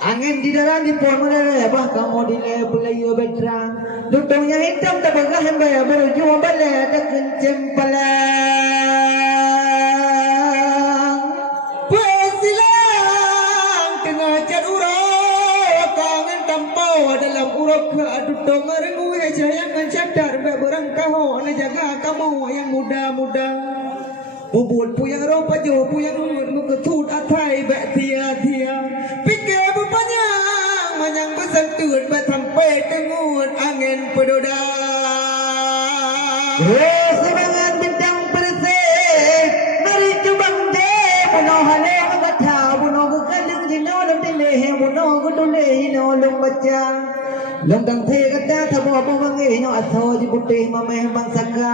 Angin di dalam di pol mana bahkan modile pelayu betrang lutungnya hitam tak begah hamba berujung balik tak kencem palang silang tengah cat urok kangen tampau dalam urok ke adu tongar gue jangan cadar berangkau na jaga kamu yang muda-muda bubut puyang ropa jo puyang muketut atai bek tia-tia pikir berpanjang manyang besentut sampai tengut angin pedoda semangat bintang persih mari coba deh bunuh hale kata bunuh kekalung jino lom tileh bunuh kudule hino lom baca lom tang the kata thabo bawangi no atho di putih mameh bangsaka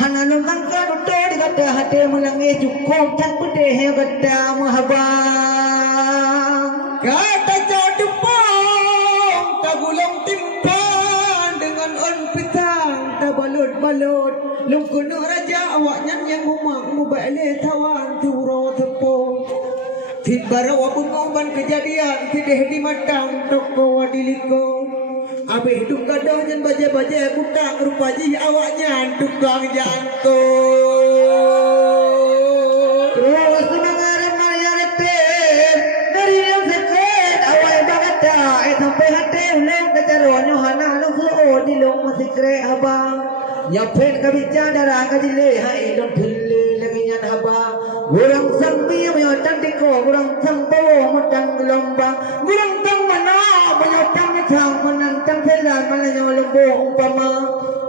hana lom tangka nuto di kata hati melangi cukup tak putih kata mahabang kata jodoh pong tak gulung timpan dengan on pitang tak balut-balut lom kuno raja awaknya yang rumah mubale tawan turo tepung tid barawa pengoban kejadian tideh di matang toko wadiliko abih duk gadah jan baja-baja kutang rupaji awaknya tukang jantung terus mengarep maya letih dari yang sakit awai bagata sampai hati uleng kecaronyo hana lu suo di long masih kre abang nyapen kabica darah kadile hai dong thille lagi nyan abang urang sang piye yo tandiko urang sang bawo matang gelombang urang tang mana menyotang sang menantang selan malanyo lembo umpama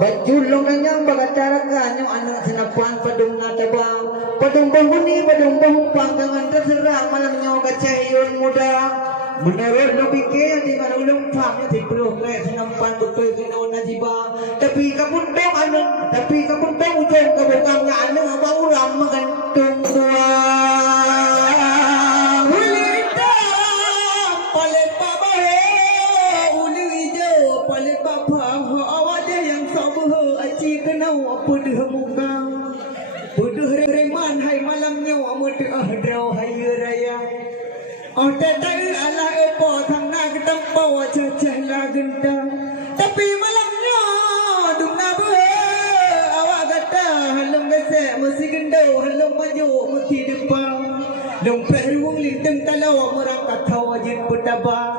baju long nanyang bagatarakan yung anak sinapuan padung natabang padung banghuni padung bahumpang dengan terserah malanyo kacayon muda menurut lobike yang di marulung pam yang dipuluh kaya sinampan betul kena najiba tapi kapundong anong tapi kapundong ujung kabukang nga anong mauram magantung buang ulita palit babahe uli hijau palit babahe awak yang sabuh aci kenau pedih muka pedih reman hai malamnya amudah draw hai raya oh tetai ala epo thang na ketempo cacah la gendang tapi malamnya dung na be awak kata halong gesek mesti gendau halong maju mesti depan long peruang linteng talau merangkat wajib bertabah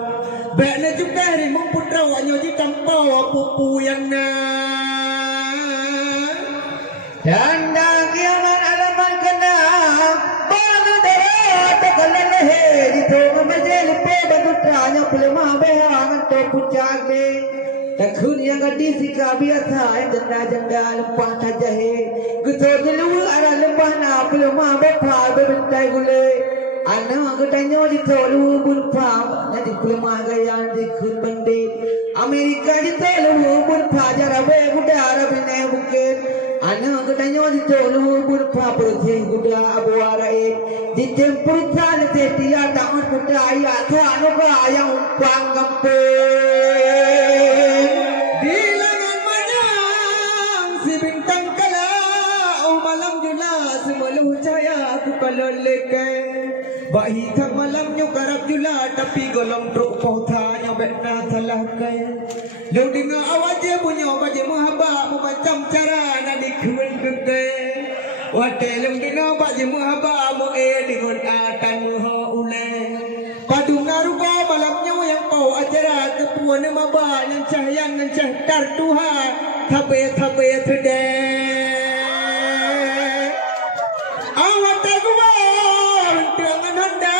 bekna juga rimong putra wanyo di tampau pupu yang na dan kiamat alaman kena bana darah takalan he di thong majel pe badutranya pulma behangan to pucage takhun yang adi sika biasa janda-janda lempah tajahe guto delu ara lempah na pulma bepa bebentai gule ana getanyo di tolu burpa na di pulma gaya di khun bandit Amerika di tolu burpa jarabe gudara bine bukit ana getanyo di tolu burpa pergi guda abuarai di tempur tan tetia tangan putra ayat anu ka yang umpang gampe di lengan manang si bintang kala malam jula semeluh cahaya aku kalau lekai bahi tak malamnya karap jula tapi golong truk potanya bekna salah kai lu dengar awak je punya baje mahaba macam cara nak dikuen keke wate lu dengar baje mahaba mu dengan atan muha ule padu naruba malamnya yang pau acara kepuan maba yang cahyan yang cahtar Tuhan thabe thede awak taguan tangan handa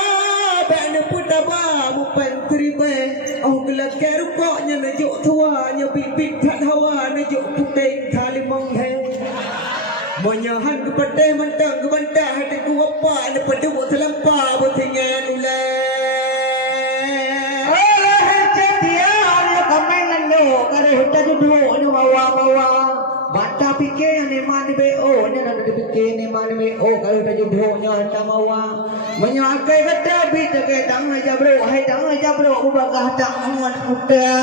bekna putaba mu pentribe oh gelak kerukoknya najuk tuanya bibit tak hawa najuk putih tali monghe menyahan kepada mentang kebantah hati ku apa ada peduk selampah bertingan ulai Allah cetia ya kamengan yo kare tadi dulu ni bawa bata fikir ni mana BO ni nak fikir ni mana BO kalau tadi dulu nya tak mawa menyakai kata bi tak tang aja bro hai tang aja bro ubah tang aman kuda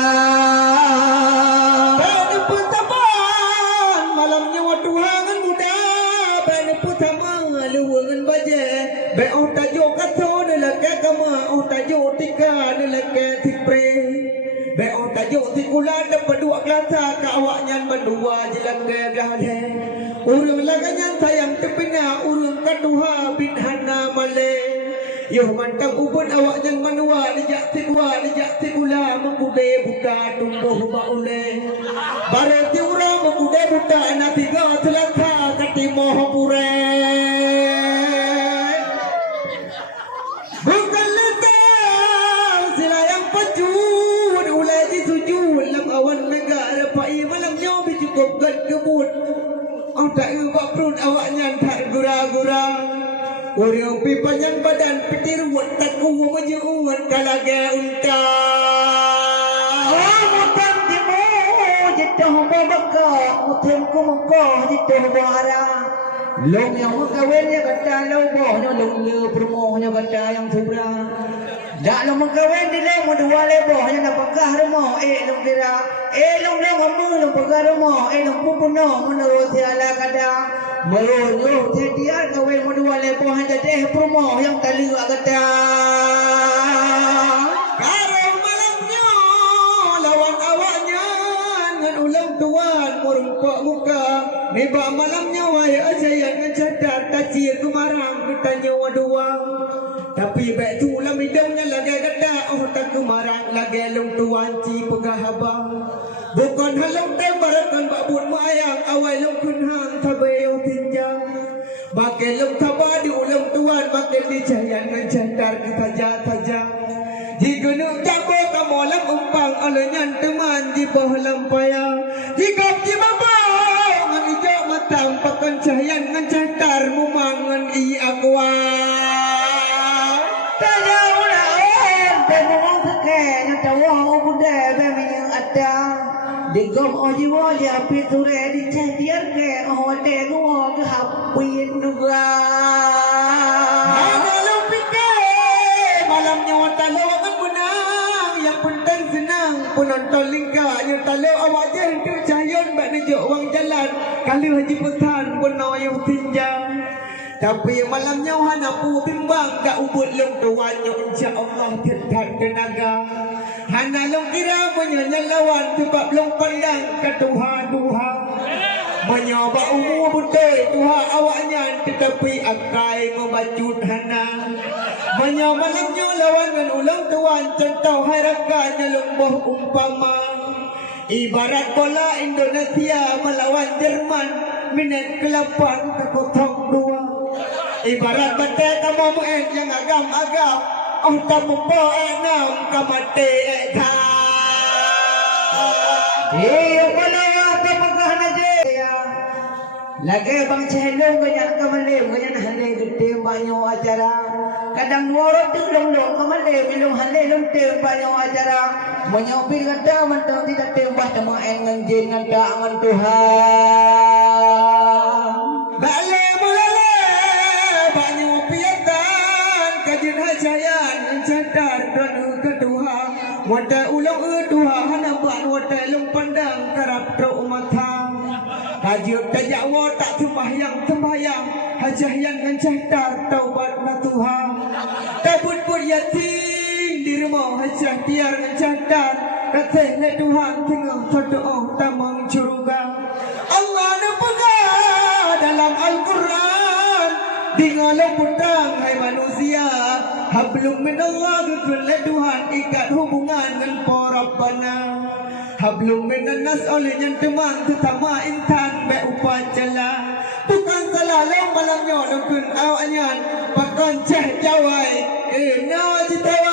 ben putaman malamnya waktu hangan muda ben putaman luangan baje BO tajuk kata ni lah ke kama tajuk tika ni lah ke tipre Beon tajuk tikulan dapat dua kelasa ke awaknya berdua jelang gagah le. Urang laganyan sayang tepina urang kaduha binhana male. Yoh mantang ubun awaknya manua dijak tikula membude buka tumbuh baule. Barati urang membude buka anak tiga selasa ketimoh pure. Bukan letang sila yang paju awan negara pai malamnya dicukupkan kebut tak ubah perut awaknya tak gura-gura orang pi panjang badan pitir buat tak kuat menyuat kalage unta mutan timu jatuh baka mutan ku mengko jatuh bara long yang kawinnya kata lau bohnya long le permohnya kata yang surah dak long kawin di long dua leboh yang nak pakah rumah long kira long amu long pakah rumah long pupuno menurut siala kada meronyo dia kawin dua leboh hanya deh rumah yang tali kata karo malamnya lawan awaknya ngan ulang tuan merungkak muka neba malamnya wahai ajayan ngecadar tajir kemarang ditanya wadua tapi baik tu lah hidungnya lagi gada tak kemarang lagi long tuan ci pegah abang bukan halong tembarakan babun mayang awal long kunhang tabayo tinjang makin long tabah di ulang tuan makin dijayan ngecadar ketajah-tajah di gunung jabo kamu lam umpang alenyan teman di bawah lampaya di kap di babang ngan hijau matang pakan cahayan ngecadar mumangan i akwa di gom ojiwa ya piture di cahdiar ke hote gua ke hapin juga malam pikir malamnya watalo kan menang yang penting senang penonton lingkanya talo awak je tercayon bak nejuk wang jalan kali haji pesan penoyuh tinjang tapi malamnya hana pu bimbang dak ubut long tuannya insya-Allah tetap tenaga hana long kira menyanyi lawan sebab long pandang ke Tuhan menyoba umur betul Tuhan awaknya tetapi akai membacut hana menyoba malamnya lawan dengan ulang tuan contoh harakannya lembah umpama ibarat bola Indonesia melawan Jerman minit ke-8 ke 0-2 ibarat batai kamu mu'en yang agam-agam kamu po'en nam kamate ekta yung pala ito magkahan na lagi bang chelong ganyan kamalim ganyan halay gede banyo acara kadang nuorot tulong kamalim ilong halay long tem banyo acara menyopi kata mentang tidak tembah sama engan jengan tangan Tuhan balik cadar dan kedua wada ulang kedua hanapan wada long pandang kerap truk mata hajur tajawa tak sembahyang hajah yang mencadar taubat na Tuhan tabut pun yatim di rumah hajah tiar mencadar kasih na Tuhan tengah berdoa tamang curga Allah nepegah dalam Al-Quran tinggalah pedang hai manusia hablum minallah oleh Tuhan ikat hubungan dengan Rabbana hablum minannas oleh yang teman sesama insan berupacara bukan salah long malamnya nukun awaknya pakan ceh jawai kena cita